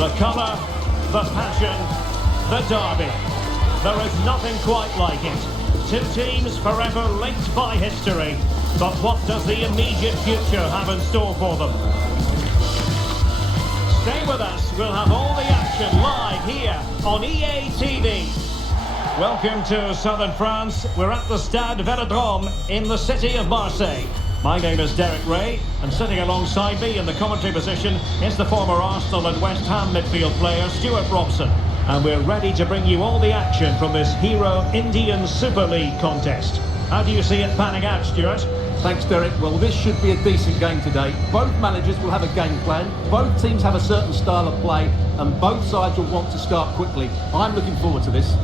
The colour, the passion, the derby. There is nothing quite like it. Two teams forever linked by history. But what does the immediate future have in store for them? Stay with us. We'll have all the action live here on EA TV. Welcome to southern France. We're at the Stade Vélodrome in the city of Marseille. My name is Derek Ray, and sitting alongside me in the commentary position is the former Arsenal and West Ham midfield player Stuart Robson. And we're ready to bring you all the action from this Hero Indian Super League contest. How do you see it panning out, Stuart? Thanks, Derek. Well, this should be a decent game today. Both managers will have a game plan, both teams have a certain style of play, and both sides will want to start quickly. I'm looking forward to this.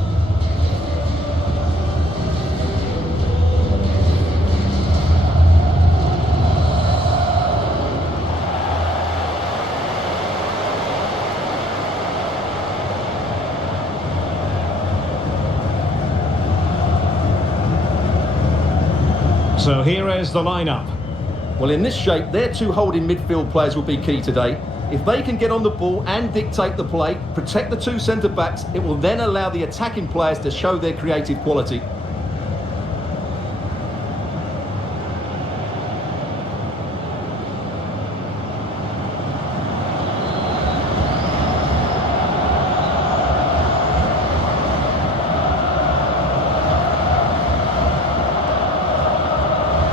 So here is the lineup. Well, in this shape, their two holding midfield players will be key today. If they can get on the ball and dictate the play, protect the two centre-backs, it will then allow the attacking players to show their creative quality.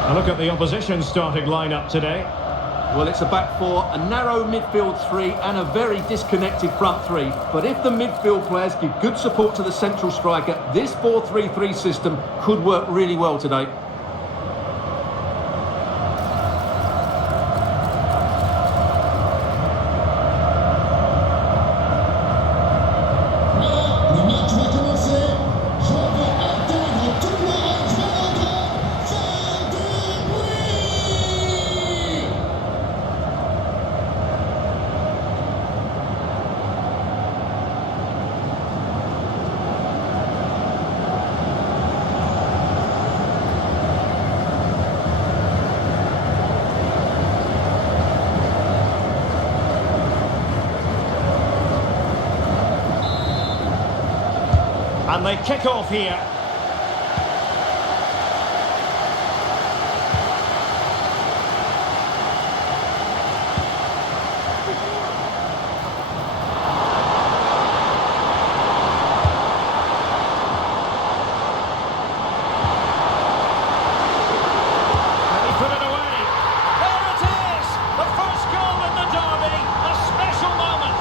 A look at the opposition starting lineup today. Well, it's a back four, a narrow midfield three and a very disconnected front three. But if the midfield players give good support to the central striker, this 4-3-3 system could work really well today. And they kick off here. Can he put it away? There it is! The first goal in the derby. A special moment.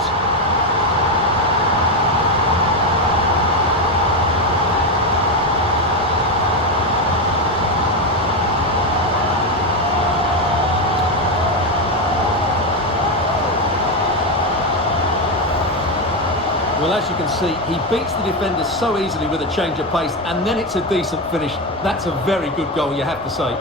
Well, as you can see, he beats the defenders so easily with a change of pace, and then it's a decent finish. That's a very good goal, you have to say.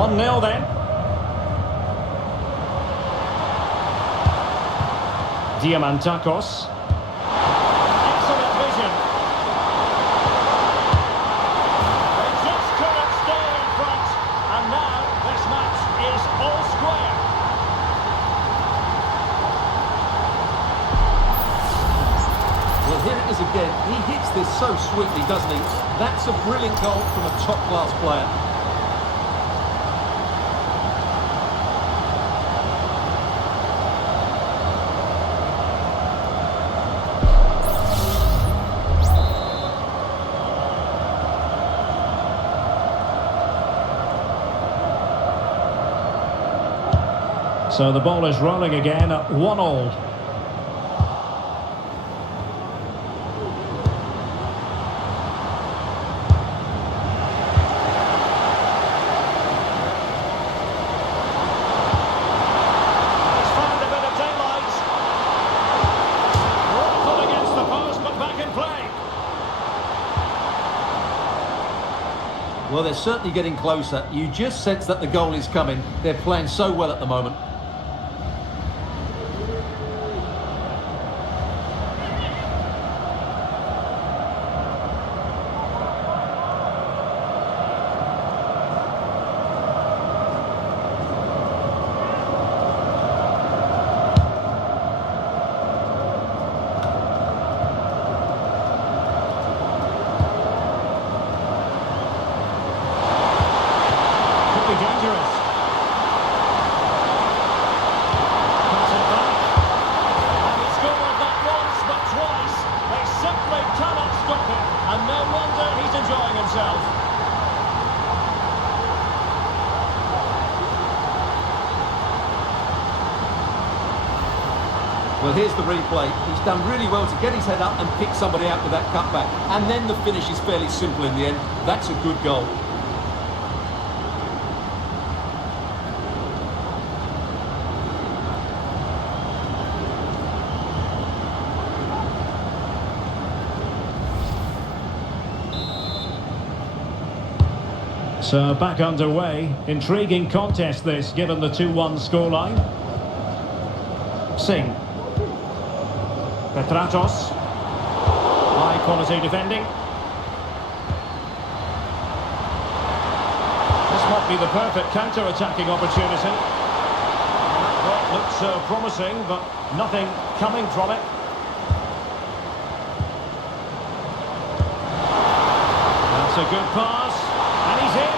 One 0 then. Diamantakos. Excellent vision. They just couldn't stay in front, and now this match is all square. Well, here it is again. He hits this so sweetly, doesn't he? That's a brilliant goal from a top-class player. So the ball is rolling again at 1-1. Well, they're certainly getting closer. You just sense that the goal is coming. They're playing so well at the moment. Dangerous. Puts it back. And he scored not once but twice. They simply cannot stop him. And no wonder he's enjoying himself. Well, here's the replay. He's done really well to get his head up and pick somebody out with that cutback. And then the finish is fairly simple in the end. That's a good goal. So back underway. Intriguing contest this, given the 2-1 scoreline. Singh. Petratos. High quality defending. This might be the perfect counter-attacking opportunity. That looks promising, but nothing coming from it. That's a good pass. And he's in.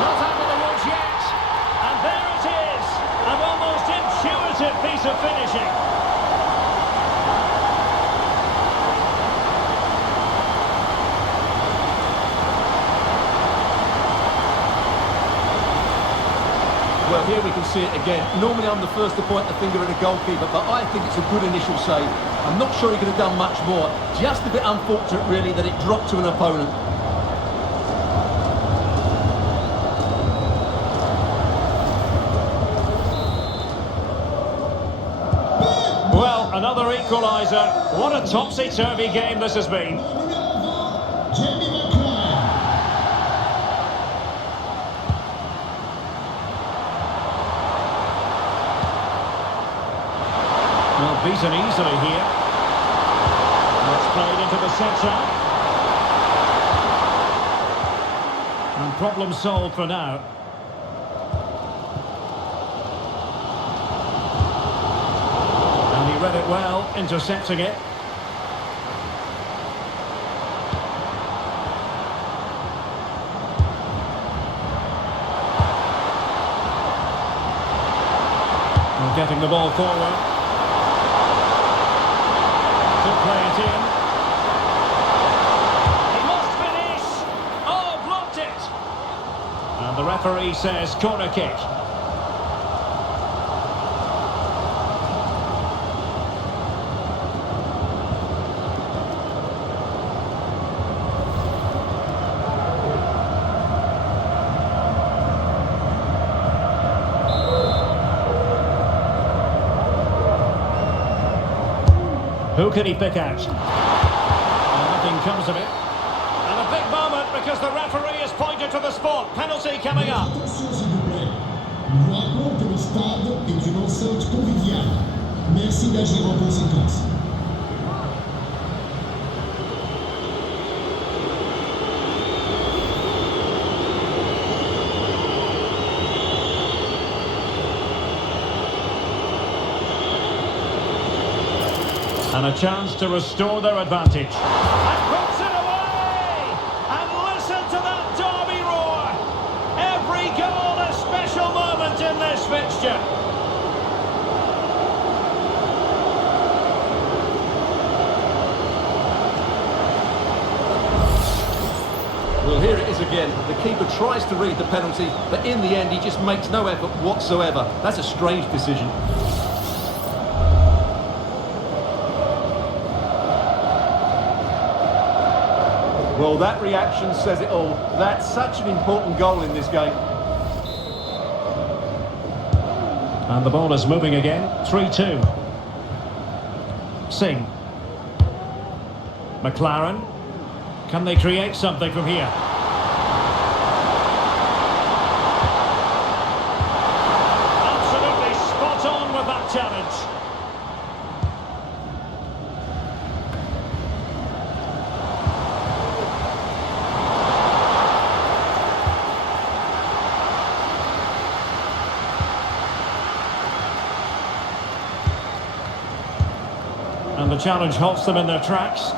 Not out of the woods yet. And there it is. An almost intuitive piece of finishing. Well, here we can see it again. Normally I'm the first to point the finger at a goalkeeper, but I think it's a good initial save. I'm not sure he could have done much more. Just a bit unfortunate, really, that it dropped to an opponent. Well, another equaliser. What a topsy-turvy game this has been. Well, beaten easily here. That's played into the centre. And problem solved for now. And he read it well, intercepting it. And getting the ball forward. Play it in. He must finish. Oh, blocked it. And the referee says corner kick. Who can he pick out? And nothing comes of it. And a big moment because the referee has pointed to the spot. Penalty coming up. Attention s'il vous plaît. Nous vous rappelons que le stade est une enceinte conviviale. Merci d'agir en conséquence. And a chance to restore their advantage. And puts it away! And listen to that derby roar! Every goal a special moment in this fixture. Well, here it is again. The keeper tries to read the penalty, but in the end he just makes no effort whatsoever. That's a strange decision. Well, that reaction says it all. That's such an important goal in this game. And the ball is moving again. 3-2. Singh. McLaren. Can they create something from here? Absolutely spot on with that challenge. And the challenge halts them in their tracks.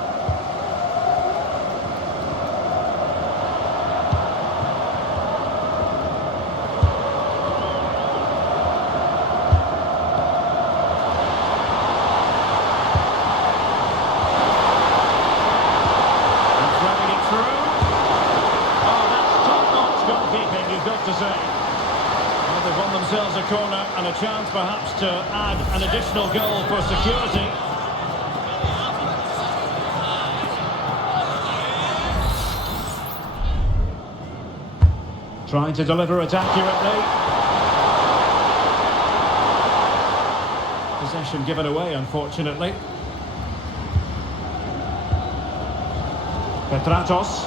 To say. Well, they've won themselves a corner and a chance perhaps to add an additional goal for security. Trying to deliver it accurately. Possession given away, unfortunately. Petratos.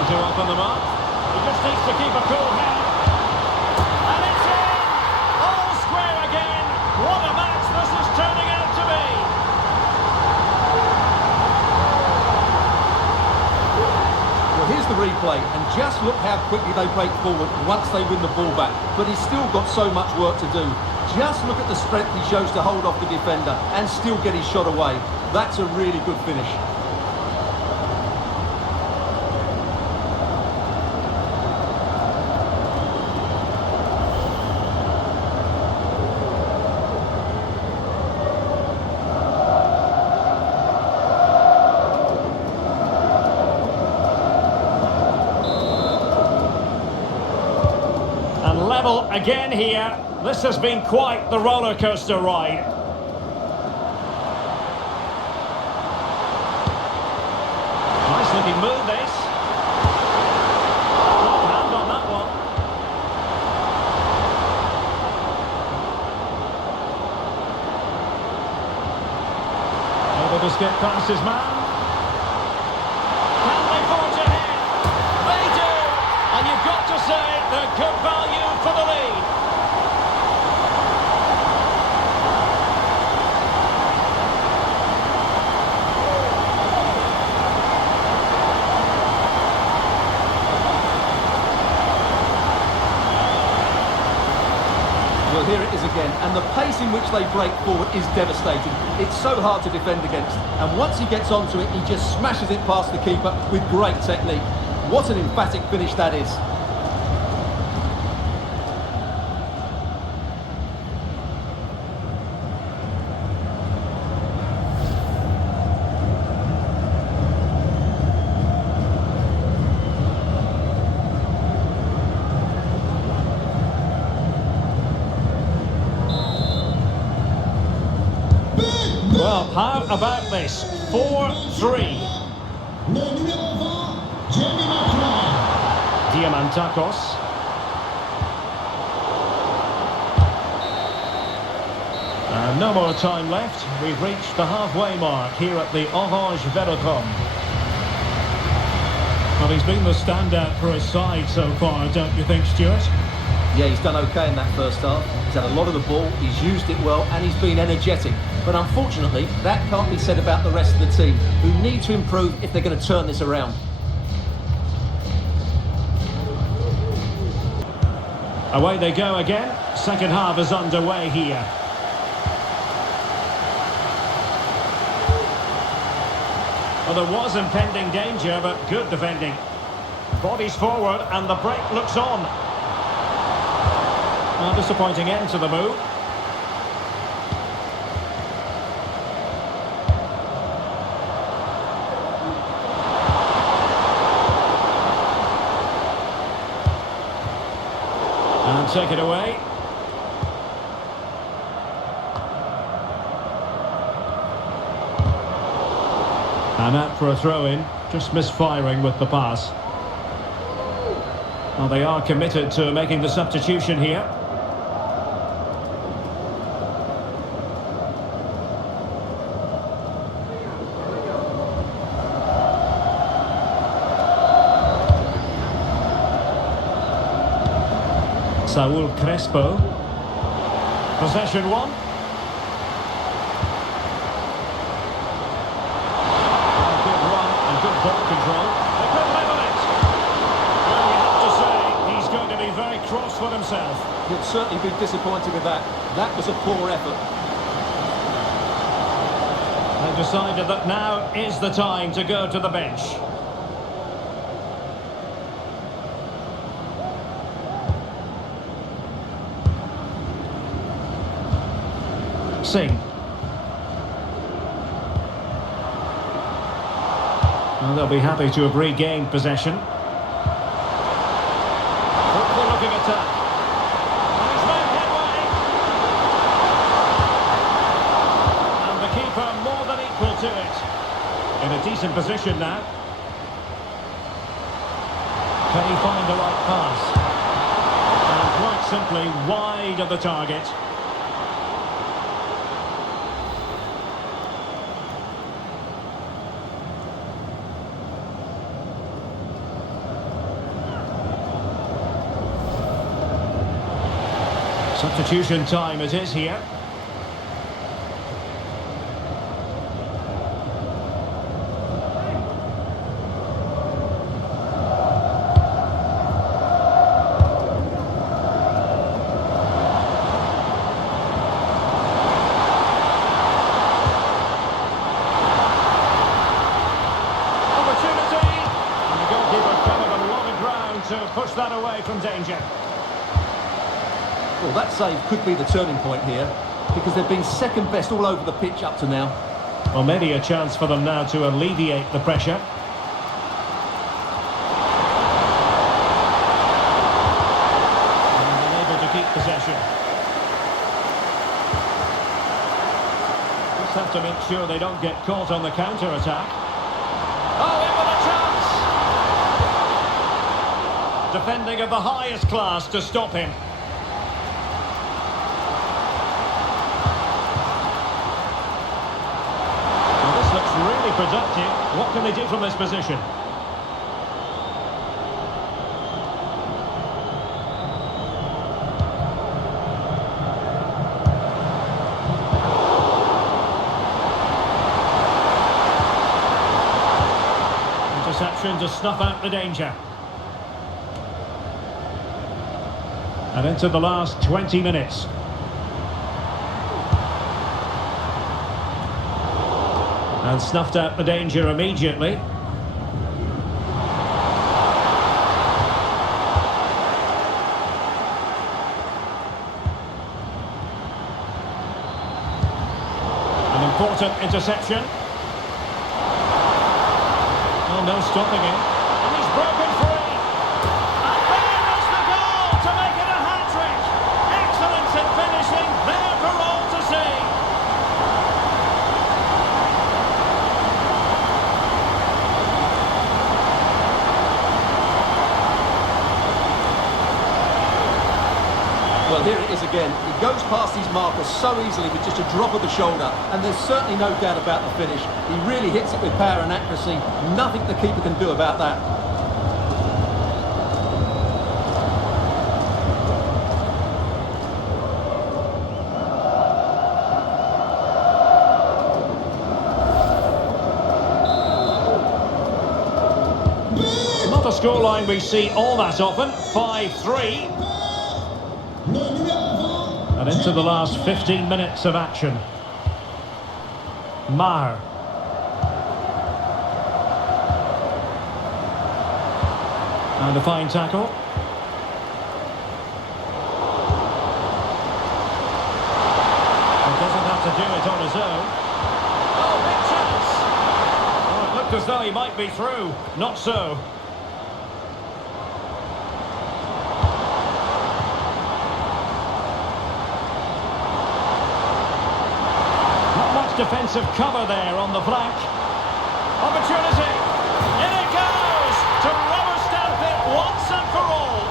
To open them up. He just needs to keep a cool head. And it's in! All square again. What a match this is turning out to be. Well, here's the replay, and just look how quickly they break forward once they win the ball back. But he's still got so much work to do. Just look at the strength he shows to hold off the defender and still get his shot away. That's a really good finish. Level again here. This has been quite the roller coaster ride. Nice looking move this. Good hand on that one. Able to skip past his man. Can they forge ahead? They do! And you've got to say they're good value for the lead. Well, here it is again, and the pace in which they break forward is devastating. It's so hard to defend against, and once he gets onto it, he just smashes it past the keeper with great technique. What an emphatic finish that is. Well, how about this? 4-3. Diamantakos. And no more time left. We've reached the halfway mark here at the Orange Velodrome. Well, he's been the standout for his side so far, don't you think, Stuart? Yeah, he's done okay in that first half. He's had a lot of the ball, he's used it well, and he's been energetic. But unfortunately, that can't be said about the rest of the team, who need to improve if they're going to turn this around. Away they go again. Second half is underway here. Well, there was impending danger, but good defending. Bodies forward, and the break looks on. Well, disappointing end to the move. And take it away. And out for a throw-in, just misfiring with the pass. Well, they are committed to making the substitution here. Saul Crespo. Possession one. Good run and good ball control. They could live on it. Well, you have to say, he's going to be very cross with himself. He'll certainly be disappointed with that. That was a poor effort. They've decided that now is the time to go to the bench. Singh. Well, they'll be happy to have regained possession. Fruitful looking attack. And he's made headway. And the keeper more than equal to it. In a decent position now. Can he find the right pass? And quite simply wide of the target. Substitution time it is here. Opportunity! And the goalkeeper covered a lot of ground to push that away from danger. Well, that save could be the turning point here, because they've been second best all over the pitch up to now. Well, maybe a chance for them now to alleviate the pressure. And unable to keep possession. Just have to make sure they don't get caught on the counter-attack. Oh, in with a chance! Defending of the highest class to stop him. Really productive. What can they do from this position? Interception to snuff out the danger. And into the last 20 minutes. And snuffed out the danger immediately. An important interception. Oh, no stopping him. And he's broken free. And there is the goal to make it a hat-trick. Excellence in finishing, there for all to see. Well, here it is again. He goes past his marker so easily with just a drop of the shoulder, and there's certainly no doubt about the finish. He really hits it with power and accuracy. Nothing the keeper can do about that. Not a scoreline we see all that often. 5-3. And into the last 15 minutes of action. Maher. And a fine tackle. He doesn't have to do it on his own. Oh, big chance! Oh, it looked as though he might be through. Not so. Defensive cover there on the flank. Opportunity. In it goes to rubber stamp it once and for all.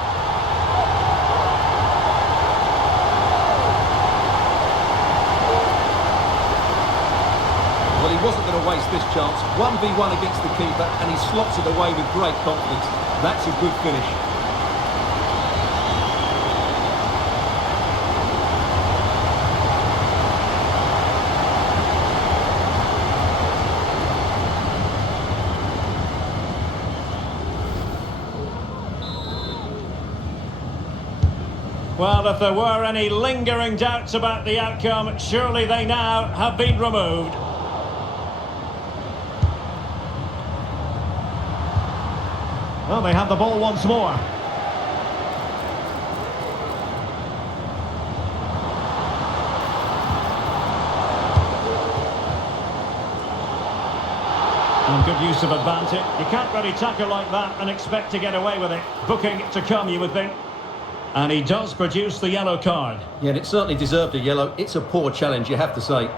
Well, he wasn't going to waste this chance. 1v1 against the keeper, and he slots it away with great confidence. That's a good finish. Well, if there were any lingering doubts about the outcome, surely they now have been removed. Well, they have the ball once more. And good use of advantage. You can't really tackle like that and expect to get away with it. Booking to come, you would think. And he does produce the yellow card. Yeah, and it certainly deserved a yellow. It's a poor challenge, you have to say.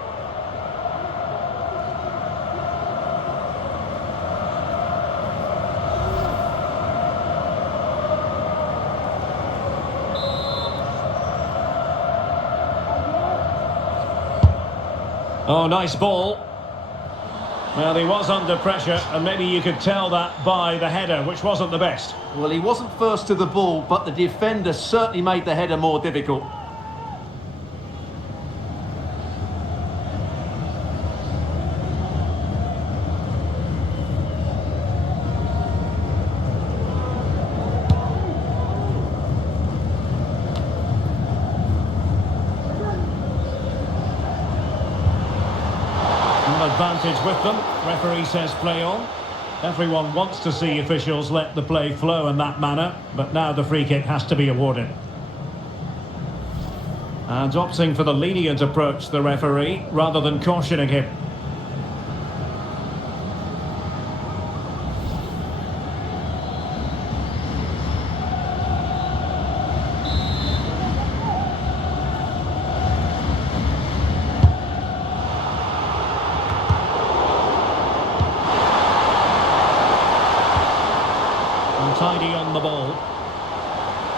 Oh, nice ball. Well, he was under pressure, and maybe you could tell that by the header, which wasn't the best. Well, he wasn't first to the ball, but the defender certainly made the header more difficult. Advantage with them. Referee says play on. Everyone wants to see officials let the play flow in that manner, but now the free kick has to be awarded. And opting for the lenient approach, the referee, rather than cautioning him. Tidy on the ball.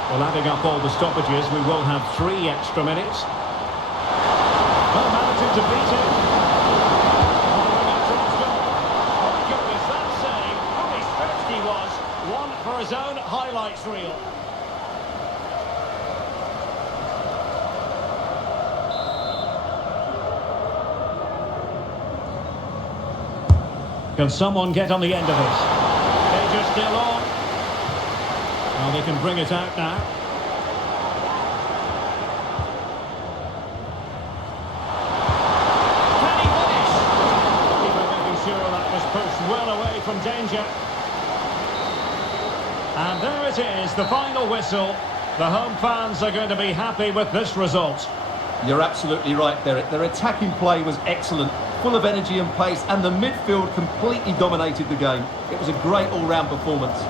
Well, adding up all the stoppages, we will have 3 extra minutes. Well, managing to beat it. What good is that save? Only stretched he was. One for his own highlights reel. Can someone get on the end of this? Danger still on. Well, they can bring it out now. Can he finish? Keeper making sure that was pushed well away from danger. And there it is, the final whistle. The home fans are going to be happy with this result. You're absolutely right, Derek. Their attacking play was excellent, full of energy and pace, and the midfield completely dominated the game. It was a great all-round performance.